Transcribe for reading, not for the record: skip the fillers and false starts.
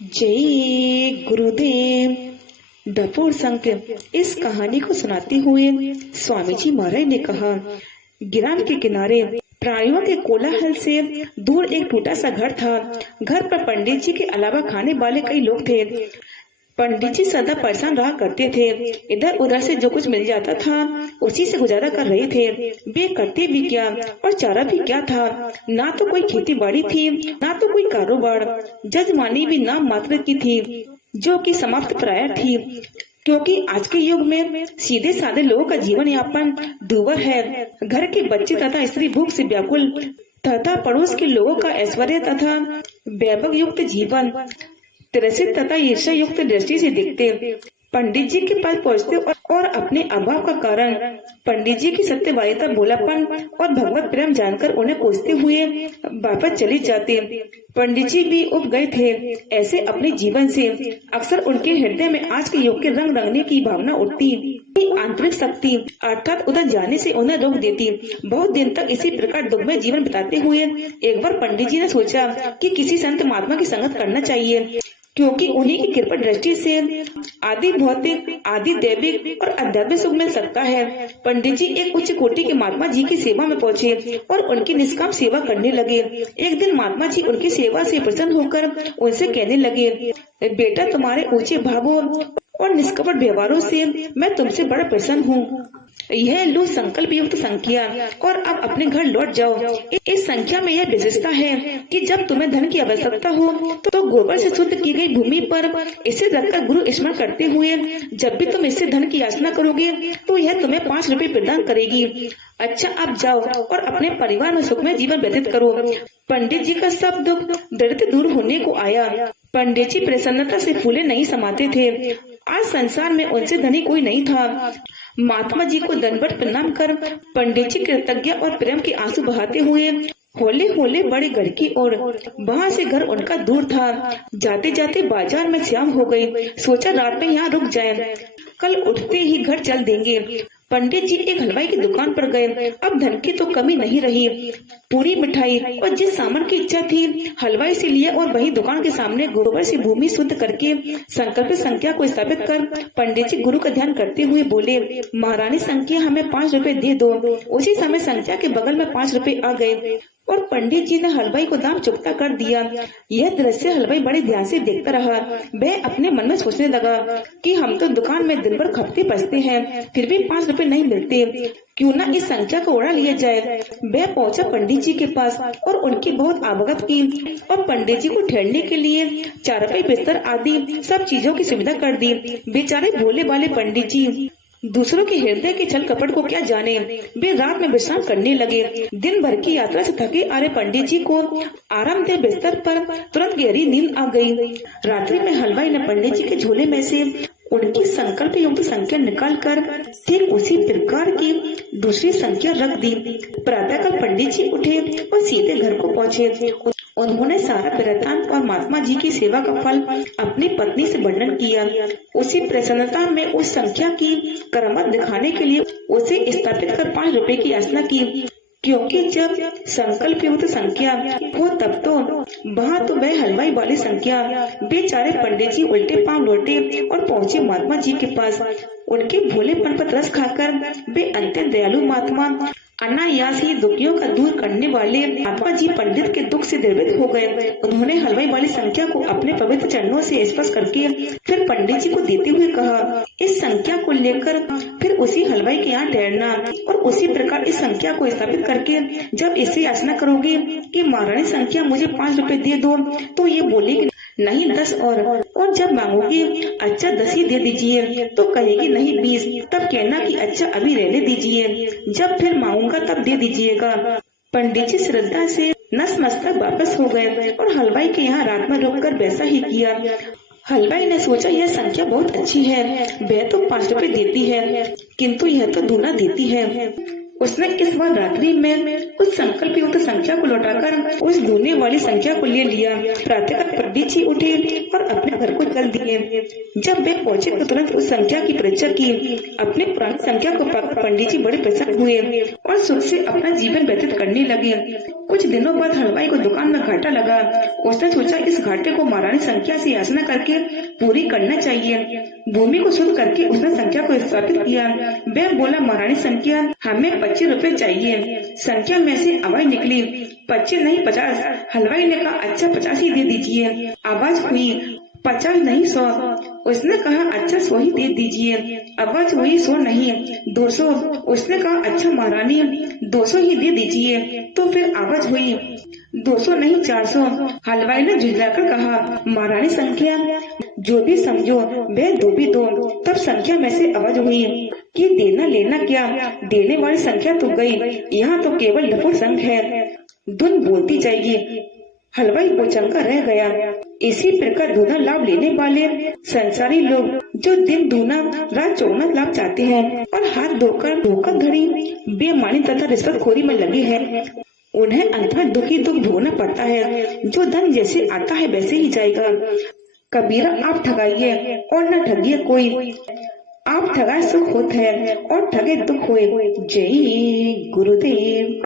जय गुरुदेव। डफोर संक इस कहानी को सुनाते हुए स्वामी जी महाराज ने कहा, गिराम के किनारे प्राणियों के कोलाहल से दूर एक टूटा सा घर था। घर पर पंडित जी के अलावा खाने वाले कई लोग थे। पंडित जी सदा परेशान रहा करते थे। इधर उधर से जो कुछ मिल जाता था उसी से गुजारा कर रहे थे। वे करते भी क्या और चारा भी क्या था। ना तो कोई खेती बाड़ी थी, ना तो कोई कारोबार। जजमानी भी नाम मात्र की थी, जो कि समाप्त प्राय थी, क्योंकि आज के युग में सीधे साधे लोगों का जीवन यापन दूभर है। घर के बच्चे तथा स्त्री भूख से व्याकुल तथा पड़ोस के लोगों का ऐश्वर्य तथा वैभव युक्त जीवन तिरस्कृत तथा ईर्ष्या युक्त दृष्टि से देखते। पंडित जी के पास पहुँचते और अपने अभाव का कारण, पंडित जी की सत्यवादिता, भोलापन और भगवत प्रेम जानकर उन्हें कोसते हुए वापस चले जाते। पंडित जी भी उब गए थे ऐसे अपने जीवन से। अक्सर उनके हृदय में आज के युग के रंग रंगने की भावना उठती। आंतरिक शक्ति अर्थात उधर जाने से उन्हें रोक देती। बहुत दिन तक इसी प्रकार दुखमय जीवन बिताते हुए एक बार पंडित जी ने सोचा कि किसी संत महात्मा की संगत करना चाहिए, क्योंकि उन्हीं की कृपा दृष्टि से आदि भौतिक, आदि दैविक और आध्यात्मिक सुख मिल सकता है। पंडित जी एक उच्च कोटि के महात्मा जी की सेवा में पहुँचे और उनकी निष्काम सेवा करने लगे। एक दिन महात्मा जी उनकी सेवा से प्रसन्न होकर उनसे कहने लगे, बेटा, तुम्हारे ऊंचे भावों और निष्कपट व्यवहारों से मैं तुमसे बड़ा प्रसन्न हूँ। यह लो संकल्प युक्त संख्या और अब अपने घर लौट जाओ। इस संख्या में यह विशेषता है कि जब तुम्हें धन की आवश्यकता हो तो गोबर से शुद्ध की गई भूमि पर इसे रखकर गुरु स्मरण करते हुए जब भी तुम इससे धन की याचना करोगे तो यह तुम्हें 5 रुपए प्रदान करेगी। अच्छा, अब जाओ और अपने परिवार में सुखमय जीवन व्यतीत करो। पंडित जी का सब दुख दरिद्र दूर होने को आया। पंडित जी प्रसन्नता से फूले नहीं समाते थे। आज संसार में उनसे धनी कोई नहीं था। महात्मा जी को दंडवत प्रणाम कर पंडित जी कृतज्ञ और प्रेम के आंसू बहाते हुए होले होले बड़े घर की ओर। वहाँ से घर उनका दूर था। जाते जाते बाजार में शाम हो गई। सोचा रात में यहाँ रुक जाए, कल उठते ही घर चल देंगे। पंडित जी एक हलवाई की दुकान पर गए। अब धन की तो कमी नहीं रही। पूरी मिठाई और जिस सामान की इच्छा थी हलवाई से लिया और वही दुकान के सामने गोबर से भूमि शुद्ध करके संकल्प संख्या को स्थापित कर पंडित जी गुरु का ध्यान करते हुए बोले, महारानी संख्या हमें 5 रुपए दे दो। उसी समय संख्या के बगल में 5 रुपए आ गए और पंडित जी ने हलवाई को दाम चुकता कर दिया। यह दृश्य हलवाई बड़े ध्यान से देखता रहा। वह अपने मन में सोचने लगा कि हम तो दुकान में दिन भर खपते बचते हैं, फिर भी 5 रुपए नहीं मिलते। क्यों ना इस संख्या को उड़ा लिया जाए। वह पहुंचा पंडित जी के पास और उनकी बहुत अवगत की और पंडित जी को ठहरने के लिए चारपाई, बिस्तर आदि सब चीजों की सुविधा कर दी। बेचारे भोले वाले पंडित जी दूसरों के हृदय के छल कपट को क्या जाने। वे रात में विश्राम करने लगे। दिन भर की यात्रा से थके आ रहे पंडित जी को आरामदेह बिस्तर पर तुरंत गहरी नींद आ गई। रात्रि में हलवाई ने पंडित जी के झोले में से उनकी संकल्प युक्त संख्या निकालकर ठीक उसी प्रकार की दूसरी संख्या रख दी। प्रातःकाल पंडित जी उठे और सीधे घर को पहुँचे। उन्होंने सारा वृत्तांत और महात्मा जी की सेवा का फल अपनी पत्नी से वर्णन किया। उसी प्रसन्नता में उस संख्या की करामत दिखाने के लिए उसे स्थापित कर 5 रुपए की याचना की, क्योंकि जब संकल्प युक्त संख्या हो तब तो वहाँ तो वह हलवाई वाली संख्या। बेचारे पंडित जी उल्टे पांव लौटे और पहुँचे महात्मा जी के पास। उनके भोलेपन पर रस खाकर वे अत्यंत दयालु महात्मा अनायास ही दुखियों का दूर करने वाले महात्मा जी पंडित के दुख से द्रवित हो गए। उन्होंने हलवाई वाली संख्या को अपने पवित्र चरणों से स्पर्श करके फिर पंडित जी को देते हुए कहा, इस संख्या को लेकर फिर उसी हलवाई के यहाँ ठहरना और उसी प्रकार इस संख्या को स्थापित करके जब इसे याचना करोगे कि महारानी संख्या मुझे 5 रुपए दे दो, तो ये बोलेगी नहीं 10 और जब मांगोगे अच्छा 10 ही दे दीजिए तो कहेगी नहीं 20। तब कहना कि अच्छा अभी रहने दीजिए, जब फिर मांगूंगा तब दे दीजिएगा। पंडित जी श्रद्धा से नतमस्तक वापस हो गए और हलवाई के यहाँ रात में रुककर वैसा ही किया। हलवाई ने सोचा यह संख्या बहुत अच्छी है, वह तो 5 रुपए देती है किंतु यह तो दूना देती है। उसने इस बार रात्रि में उस संकल्प युक्त संख्या को लौटाकर उस दूने वाली संख्या को ले लिया। प्रातः पंडित जी उठे और अपने घर को चल दिए। जब वे पहुंचे तो तुरंत उस संख्या की परीक्षा की। अपने पुरानी संख्या को पाकर पंडित जी बड़े प्रसन्न हुए और सुख से अपना जीवन व्यतीत करने लगे। कुछ दिनों बाद हलवाई को दुकान में घाटा लगा। उसने सोचा इस घाटे को महारानी संख्या से याचना करके पूरी करना चाहिए। भूमि को शुद्ध करके उसने संख्या को स्थापित किया। वह बोला, महारानी संख्या, हमें 25 रुपए चाहिए। संख्या में से आवाज निकली, 25 नहीं 50। हलवाई ने कहा, अच्छा 50 ही दे दीजिए। आवाज हुई, 50 नहीं 100। उसने कहा, अच्छा 100 ही दे दीजिए। आवाज हुई, 100 नहीं 200। उसने कहा, अच्छा महारानी 200 ही दे दीजिए। तो फिर आवाज हुई, 200 नहीं 400। हलवाई ने झुंझलाकर कहा, महारानी संख्या, जो भी समझो वह दो भी दो। तब संख्या में से आवाज हुई कि देना लेना क्या, देने वाली संख्या तो गई, यहाँ तो केवल लफड़ संख है। धुन बोलती जाएगी। हलवाई पोचंका रह गया। इसी प्रकार दूना लाभ लेने वाले संसारी लोग जो दिन दूना रात चौगुना लाभ चाहते हैं और हाथ धोकर धोखाधड़ी, बेईमानी तथा रिश्वतखोरी में लगे हैं, उन्हें अंत में दुख भोगना पड़ता है। जो धन जैसे आता है वैसे ही जाएगा। कबीरा, आप ठगाइए और न ठगिए कोई। आप ठगाए सुख होता है और ठगे दुख होए। जय गुरुदेव।